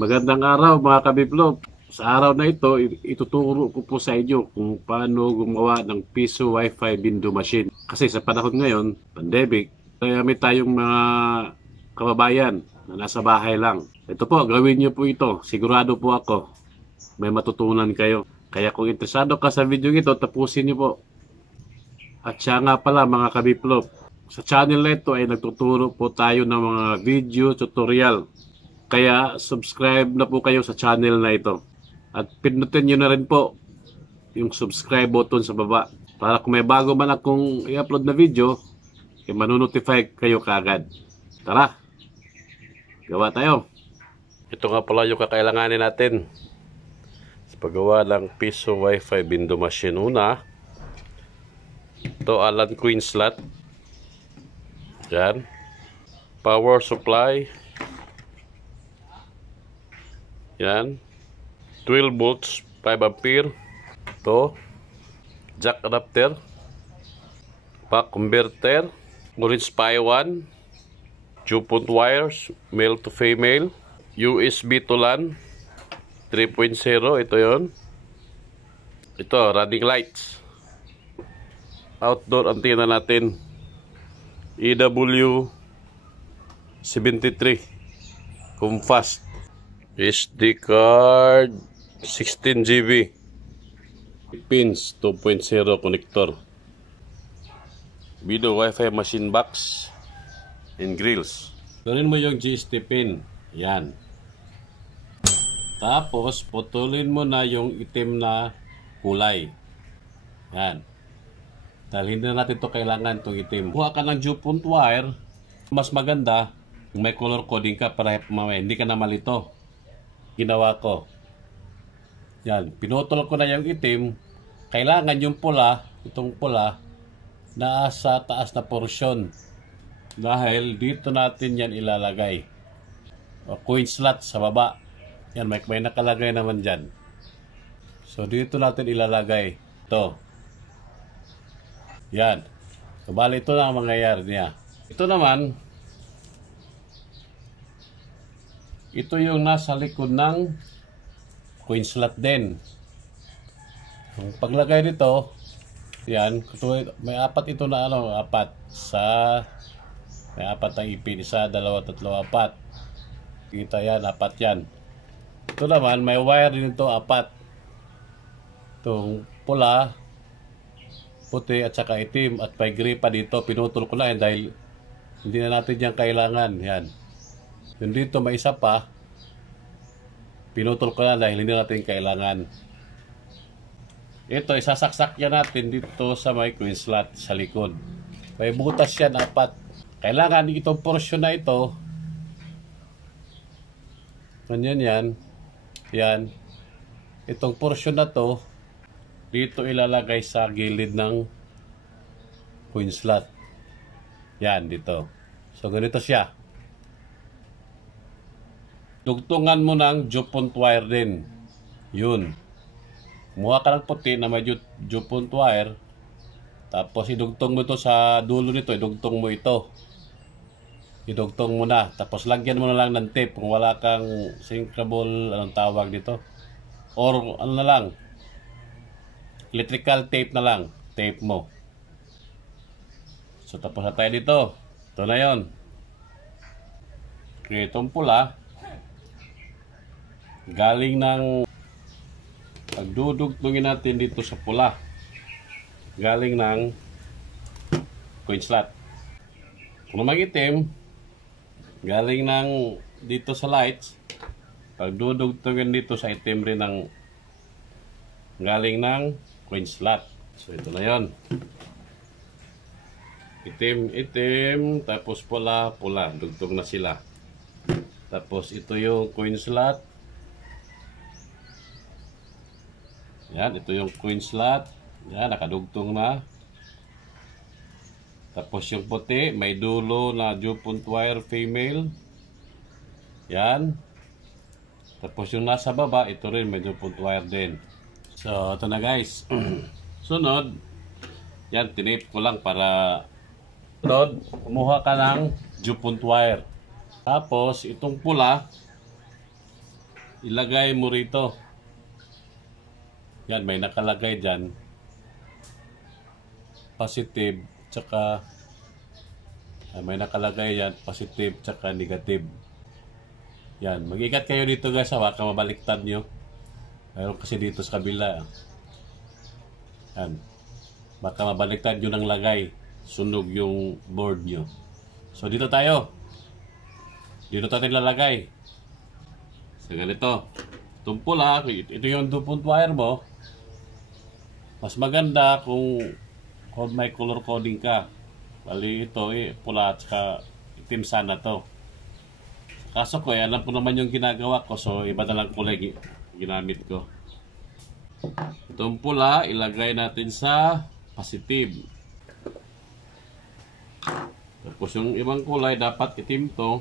Magandang araw mga kabiblog. Sa araw na ito, ituturo ko po sa inyo kung paano gumawa ng piso wifi window machine. Kasi sa panahon ngayon, pandemic, may tayong mga kababayan na nasa bahay lang. Ito po, gawin niyo po ito. Sigurado po ako, may matutunan kayo. Kaya kung interesado ka sa video ito, tapusin niyo po. At siya nga pala mga kabiblog, sa channel na ito ay nagtuturo po tayo ng mga video tutorial. Kaya subscribe na po kayo sa channel na ito. At pindutin nyo na rin po yung subscribe button sa baba. Para kung may bago man akong i-upload na video, manonotify kayo kaagad. Tara, gawa tayo. Ito nga pala yung kakailanganin natin sa paggawa ng piso wifi window machine. Una, ito Allen coin slot. Yan. Power supply. Yan. 12 volts, 5 ampere. Ito. Jack adapter. Back converter. Orange Pi 1. 2-point wires, male to female. USB to LAN 3.0. Ito yon. Ito, running lights. Outdoor antenna natin. EW73. Comfast. SD card 16 GB. Pins 2.0 connector. Video wifi machine box and grills. Tunin mo yung GST pin. Yan. Tapos putulin mo na yung itim na kulay. Yan. Dahil hindi na natin to kailangan itong itim. Kuha ka ng 2-point wire. Mas maganda kung may color coding ka para hindi ka na malito. Ginawa ko. Yan, pinutol ko na yung itim. Kailangan yung pula, itong pula, nasa taas na porsyon. Dahil dito natin yan ilalagay. O, coin slot sa baba. Yan, may nakalagay naman dyan. So, dito natin ilalagay. Ito. Yan. So, bali ito na ang mangyayari niya. Ito naman, ito yung nasa likod ng coin slot din. Ang paglagay nito, yan, may apat ito na apat may apat ng ipin, 1, 2, 3, 4. Kita yan, apat yan. Ito naman, may wire din ito, apat. Itong pula, puti at saka itim at may gray pa dito. Pinutol ko na yan dahil hindi na natin yan kailangan. Yan. Yung dito may isa pa, pinutol ko na dahil hindi natin kailangan. Ito, isasaksak yan natin dito sa may coin slot sa likod. May butas yan, apat. Kailangan itong portion na ito, ganyan yan, yan. Itong portion na to, dito ilalagay sa gilid ng coin slot. Yan, dito. So, ganito siya. Dugtungan mo ng 2-point wire din. Yun. Kumuha ka ng puti na may 2-point wire. Tapos idugtong mo ito sa dulo nito. Idugtong mo ito. Idugtong mo na. Tapos lagyan mo na lang ng tape kung wala kang syncable, anong tawag dito. Or ano na lang. Electrical tape na lang. Tape mo. So tapos na tayo dito. Ito na yun. Okay, itong pula. Galing ng pagdudugtungin natin dito sa pula. Galing ng coin slot. Kung magitim, galing ng dito sa lights. Pagdudugtungin dito sa itim rin ng galing ng coin slot. So ito na yon. Itim, itim, tapos pula, pula. Dugtong na sila. Tapos ito yung coin slot. Yan, ito yung coin slot. Yan, nakadugtong na. Tapos yung puti, may dulo na 2-point wire female. Yan. Tapos yung nasa baba, ito rin may 2-point wire din. So, ito na guys. Sunod, yan, tinip ko lang para sunod, kumuha ka ng 2-point wire. Tapos, itong pula, ilagay mo rito. Yan, may nakalagay dyan. Positive, tsaka may nakalagay yan, positive, tsaka negative. Yan, mag-ikat kayo dito guys, baka mabaliktad nyo. Mayroon kasi dito sa kabila. Yan, baka mabaliktad nyo ng lagay. Sunog yung board nyo. So dito tayo. Dito tayo lalagay. So ganito. Itong pula, ito yung 2-point wire mo. Mas maganda kung may color coding ka. Bali ito pula at saka itim sana to. Kaso ko alam ko naman yung ginagawa ko, so iba na lang kulay ginamit ko. Itong pula ilagay natin sa positive. Tapos yung ibang kulay dapat itim to.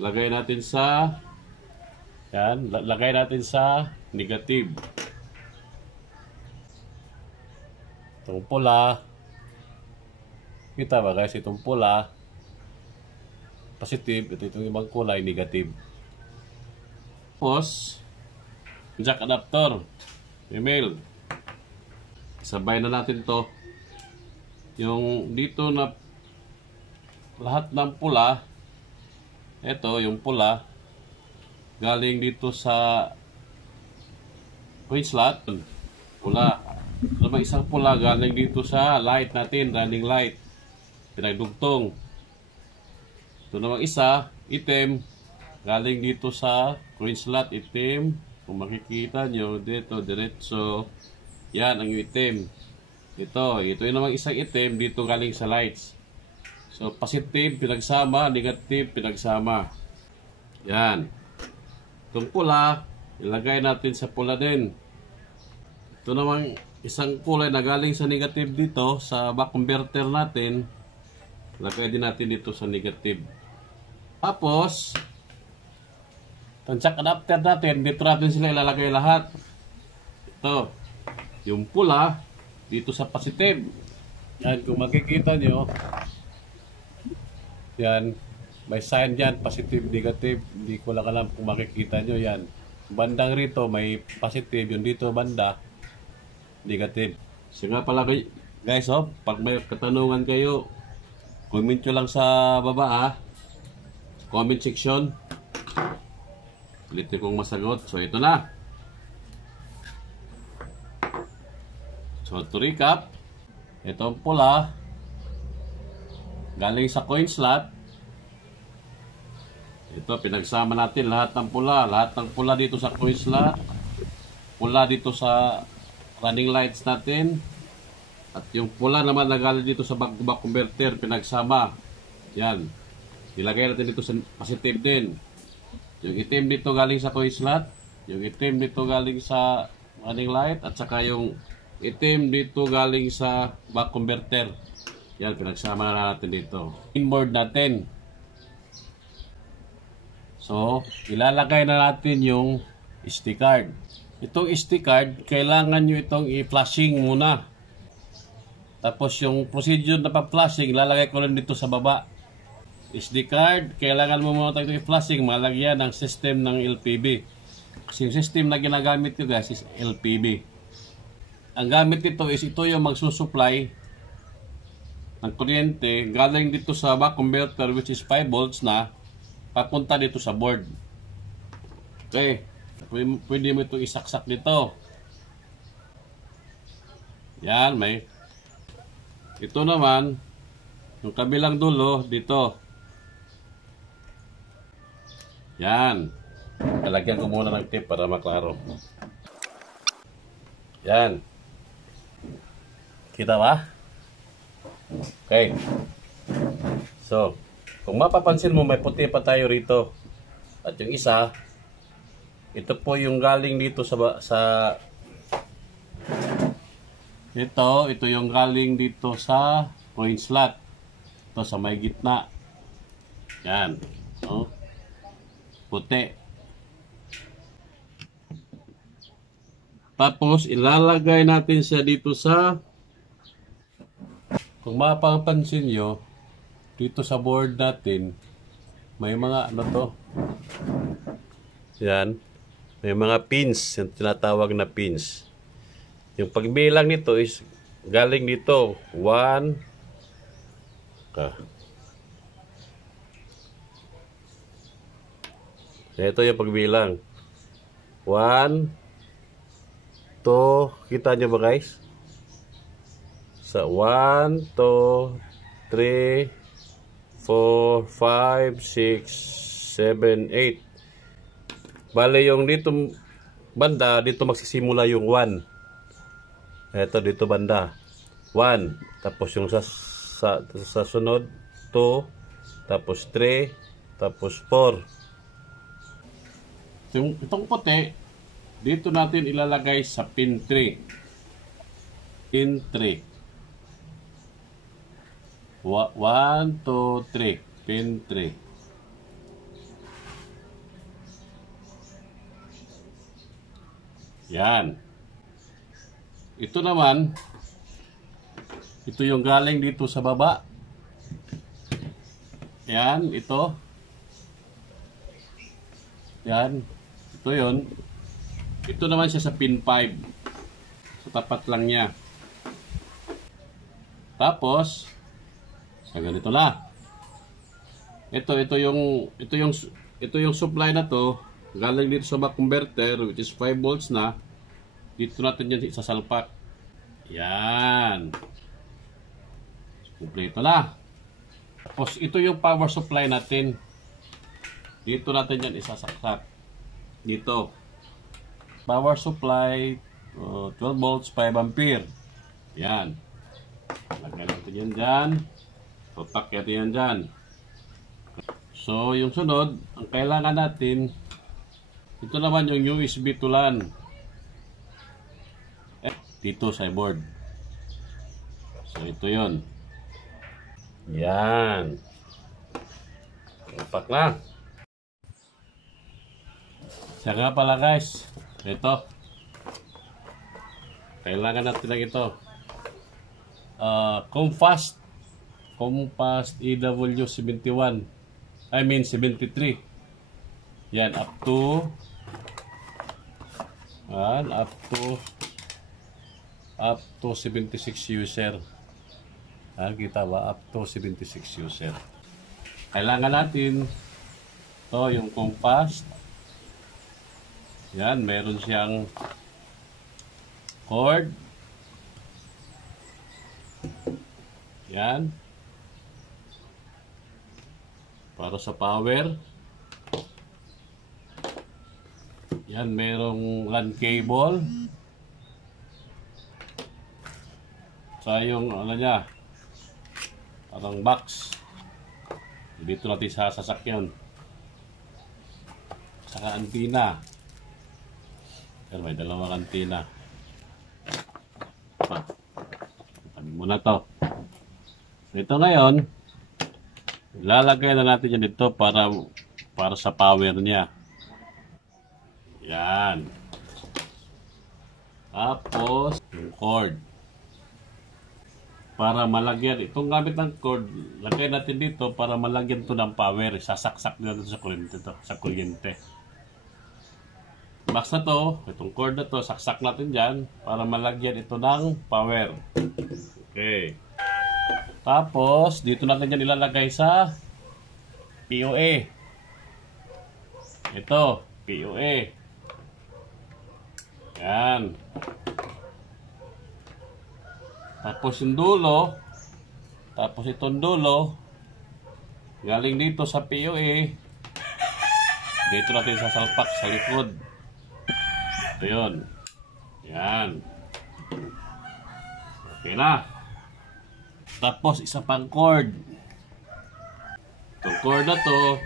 Lagay natin sa lagay natin sa negative. Itong pula, kita ba guys, itong pula positive, itong ibang kulay negative. Tapos jack adapter, female. Sabay na natin to. Yung dito na lahat ng pula, ito yung pula galing dito sa coin slot, pula. May isang pula galing dito sa light natin, running light, pinagdugtong. Ito namang isa, itim, galing dito sa coin slot, itim. Kung makikita nyo dito, diretso, yan ang itim. Ito yung namang isang itim dito galing sa lights. So positive pinagsama, negative pinagsama. Yan. Itong pula, ilagay natin sa pula din. Ito namang isang kulay na galing sa negative dito sa back converter natin. Lagay din natin dito sa negative. Tapos itong jack adapter natin, dito natin sila ilalagay lahat. Ito, yung pula dito sa positive. Yan, kung makikita nyo, yan, may sign dyan, positive, negative. Hindi ko lang alam kung makikita nyo yan. Bandang rito may positive, yung dito banda negative. So nga pala guys, pag may katanungan kayo, comment nyo lang sa baba comment section. Ulitin kong masagot. So ito na. So to recap, itong pula galing sa coin slot. Ito, pinagsama natin lahat ng pula. Lahat ng pula dito sa coin slot. Pula dito sa running lights natin. At yung pula naman na galing dito sa back converter, pinagsama. Yan. Ilagay natin dito sa positive din. Yung itim dito galing sa coin slot. Yung itim dito galing sa running light. At saka yung itim dito galing sa back converter. Yan, pinagsama na natin dito. Inboard natin. So, ilalagay na natin yung SD card. Itong SD card, kailangan nyo itong i-flashing muna. Tapos yung procedure na pa-flashing, ilalagay ko rin dito sa baba. SD card, kailangan mo muna itong i-flashing, malagyan ng system ng LPB. Kasi yung system na ginagamit ko guys is LPB. Ang gamit nito is ito yung magsusupply ng kuryente galing dito sa back converter which is 5 volts na papunta dito sa board. Okay, pwede mo itong isaksak dito. Yan, may ito naman yung kabilang dulo dito. Yan, talagyan ko muna ng tape para maklaro. Yan, kita ba? Okay. So, kung mapapansin mo, may puti pa tayo rito. At yung isa, ito po yung galing dito ito yung galing dito sa coin slot. Ito sa may gitna. Yan. No? Puti. Tapos, ilalagay natin siya dito sa, kung mapapansin nyo, dito sa board natin, may mga ano to, Yan. May mga pins, yung tinatawag na pins. Yung pagbilang nito is galing dito. 1. Ito yung pagbilang. 1, 2. Kita nyo ba guys? Sa 1, 2, 3, 4, 5, 6, 7, 8. Bale yung dito banda, dito magsisimula yung 1. Ito dito banda. 1. Tapos yung sa sunod 2. Tapos 3. Tapos 4. Itong puti, dito natin ilalagay sa pin 3. Pin 3. 1, 2, 3. Pin 3. Yan. Ito naman, ito yung galing dito sa baba. Yan, ito. Yan. Ito yun. Ito naman siya sa pin 5. Sa tapat lang niya. Tapos, sa ganito na. Ito yung supply na to. Galing dito sa back converter, which is 5 volts na. Dito natin yan isasalpak. Yan. Kompleto na. Tapos ito yung power supply natin. Dito natin yan isasaksak. Dito. Power supply, 12 volts, 5 ampere. Yan. Lagyan natin yan dyan. Papak natin yan dyan. So, yung sunod, ang kailangan natin, ito naman yung USB to LAN. Dito sa board. So, ito yon. Yan. Papak na. Saka pala guys, ito. Kailangan natin lang ito. Comfast EW71. I mean 73. Yan, up to 76 user. Kita ba? Up to 76 user. Kailangan natin to yung compass. Yan, meron siyang cord. Yan. Para sa power. Yan, merong LAN cable. Sa yung ano niya, parang box. Dito natin sa sasakyan. Saka antina. Pero may dalawang antina. Tanin muna to. Ito ngayon, ilalagay na natin yan dito para sa power niya. Yan. Tapos, yung cord. Para malagyan, itong gamit ng cord, lagay natin dito para malagyan to ng power. Sasaksak natin sa kuryente to, sa kuryente. Box na to, itong cord na to, saksak natin dyan para malagyan ito ng power. Okay. Tapos, dito natin yan ilalagay sa POA. Ito, POA. Yan. Tapos yung dulo, tapos itong dulo, galing dito sa POA, dito natin sasalpak sa likod. Ito yun. Yan. Okay na. Tapos isa pang cord. Itong cord na to,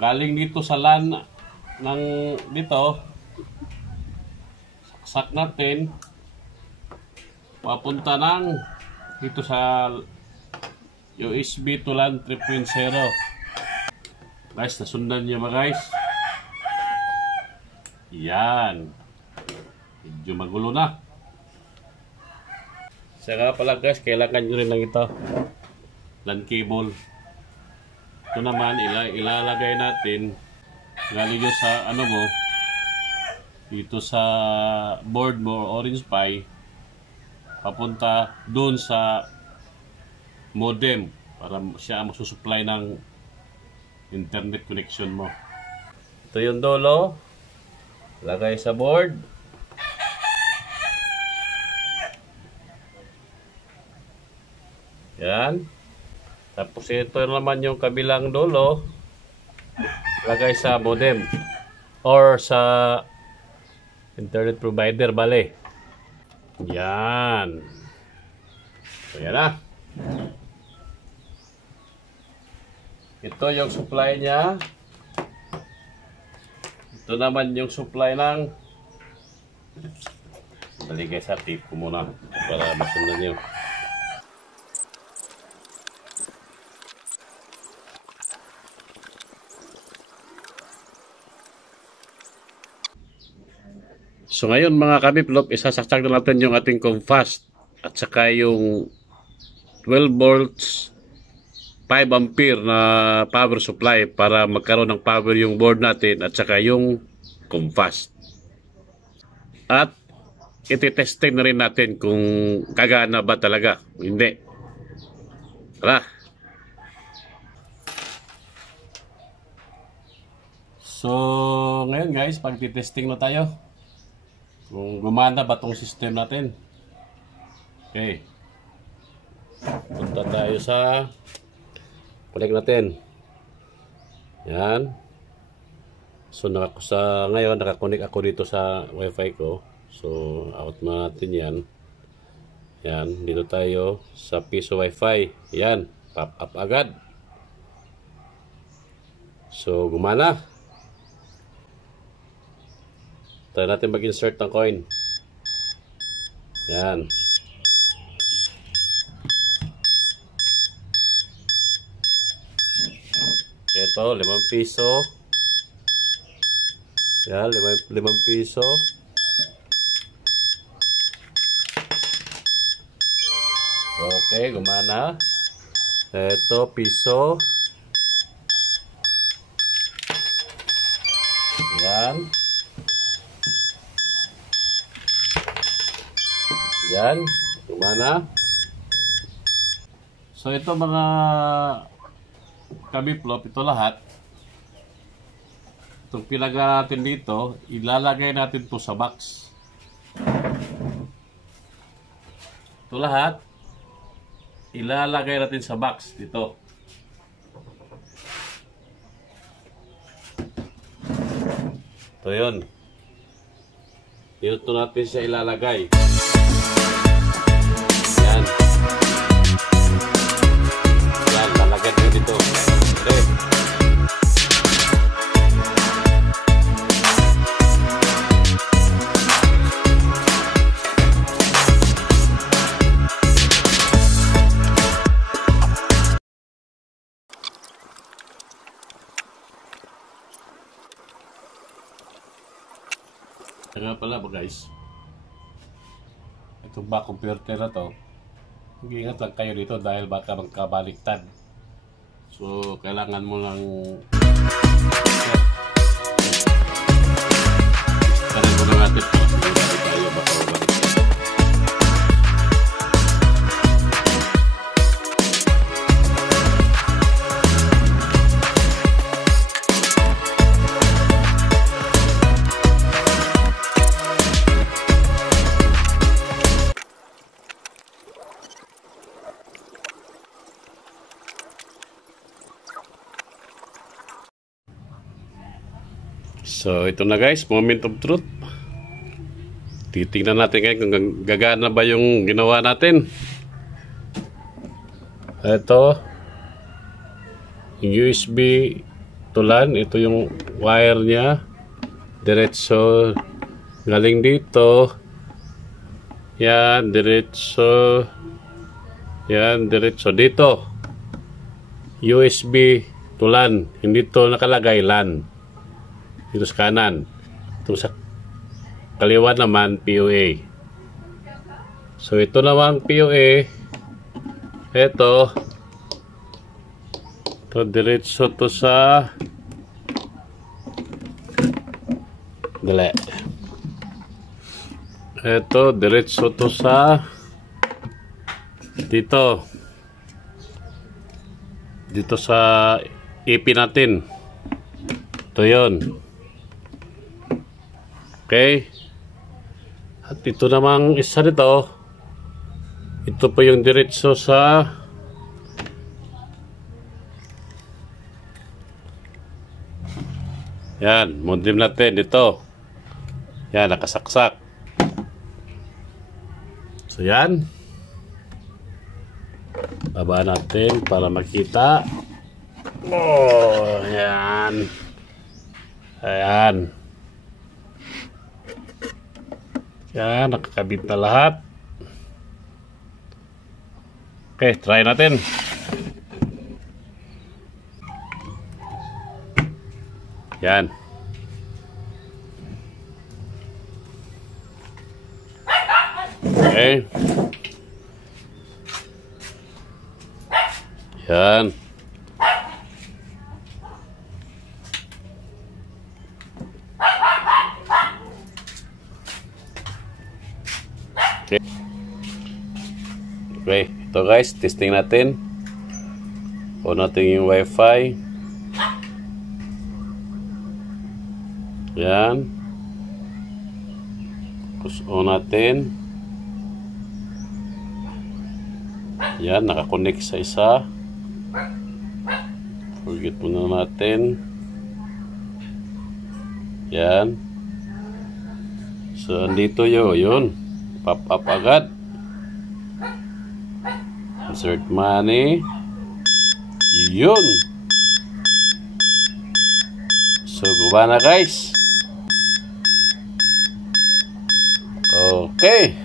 galing dito sa LAN ng dito, saksak natin, papunta ng dito sa USB to LAN 3.0. Guys, nasundan niyo ba guys? Yan. Medyo magulo na. Saka pala guys, kailangan nyo rin lang ito. LAN cable. Ito naman, ilalagay natin galing yun sa ano mo, dito sa board mo, Orange Pi, papunta dun sa modem para siya magsusupply ng internet connection mo. Ito yung dolo, lagay sa board. Yan. Tapos ito naman yung kabilang dolo, lagay sa modem or sa internet provider, bale. Yan. So, yan na. Ito yung supply niya. Ito naman yung supply ng... Baligay sa tip ko muna para masundan nyo. So ngayon mga kabiplop, isasaksak na natin yung ating COMFAST at saka yung 12 volts 5 ampere na power supply para magkaroon ng power yung board natin at saka yung COMFAST. At ititesting na rin natin kung gagana ba talaga o hindi. Tara! So ngayon guys, pag-testing na tayo kung gumana ba tong system natin. Okay. Punta tayo sa connect natin. Yan. So ngayon nakakonect ako dito sa wifi ko. So out na natin yan. Yan. Dito tayo sa piso wifi. Yan. Pop up agad. So gumana. Try natin mag-insert ng coin. Yan. Ito, 5 piso. Yan, 5 piso. Okay, gumana. Ito, piso. Yan. Yan, gumana. So ito mga kabiplop, ito lahat. Itong pinagawa natin dito, ilalagay natin to sa box. Ito lahat, ilalagay natin sa box dito. Ito yun. Dito natin siya ilalagay. Yan. Yan, lalagyan nyo dito. Okay. Kaya pala ba guys, itong back converter na to, mag-iingat lang kayo dito dahil baka magkabaliktad. So kailangan mo lang karin mo na natin para sigurado tayo baka mabaliktad. So ito na guys, moment of truth. Titingnan natin ngayon kung gagana ba yung ginawa natin. Ito yung USB tulan, ito yung wire nya diretso galing dito. Yan, diretso. Yan, diretso dito. USB tulan, hindi to nakalagay LAN. Dito sa kanan. Itong sa kaliwa naman POA. So ito naman POA. Ito Ito, diretso to sa... Dali. Ito, diretso to sa... Dito. Dito sa EP natin. Ito yun. Okay. At ito namang isa nito. Ito po yung diretso sa... Yan, modem natin dito. Yan, nakasaksak. So yan. Baba natin para makita. Oh, yan. Ayan. Yan, nakakabit na lahat. Okay, try natin. Yan. Okay. Yan. Okay. Okay, ito guys, testing natin. On natin yung wifi. Yan. Tapos on natin. Yan, nakakonect sa isa. Forget muna natin. Yan. So, andito yun. Pop up agad. Insert money. Yun. So, gumana guys. Okay.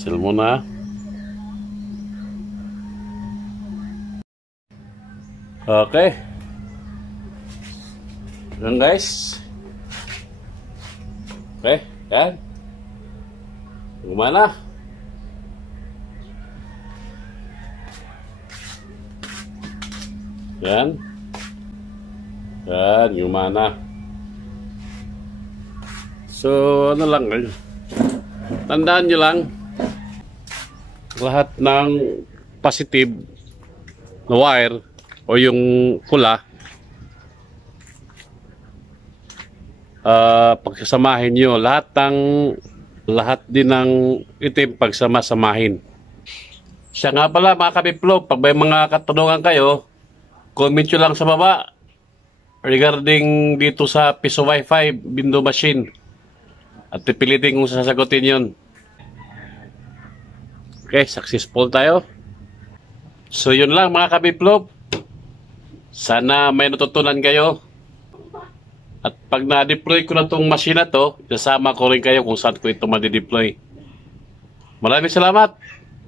Chill muna. Okay. Yan guys. Okay, yan. Gumana. Yan. Yan, gumana. So, ano lang, tandaan nyo lang, lahat ng positive na wire o yung pula, pagsasamahin nyo lahat din ng itim pagsama-samahin. Siya nga pala mga kabiplo, pag may mga katanungan kayo, comment nyo lang sa baba regarding dito sa piso wifi window machine at pipilitin kung sasagutin yun. Okay, successful tayo. So yun lang mga kabiplo, sana may natutunan kayo. At pag na-deploy ko na itong machine na to, isasama ko rin kayo kung saan ko ito ma-deploy. Maraming salamat.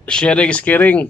Sharing is caring.